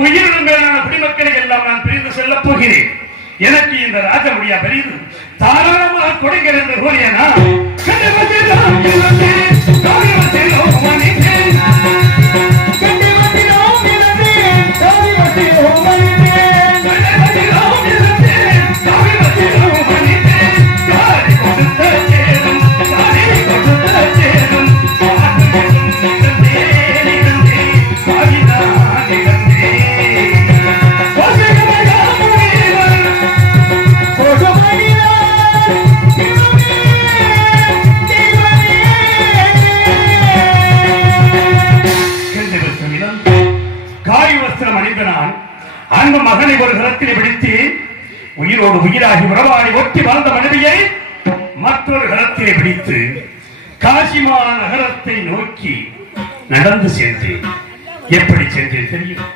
உயிரினும் மேலான குடிமக்களை எல்லாம் நான் பிரிந்து செல்லப் போகிறேன். எனக்கு இந்த ராஜமுடியா பெரியது தாராளமாக கொடுங்கள் என்று கூறியனா அன்பு மகனை ஒரு கரத்தில் பிடித்து உயிரோடு உயிராகி உறவாடி ஒட்டி வாழ்ந்த மனைவியை மற்றொரு கரத்திலே பிடித்து காசிமா நகரத்தை நோக்கி நடந்து சென்றேன். எப்படி சென்றேன் தெரியும்?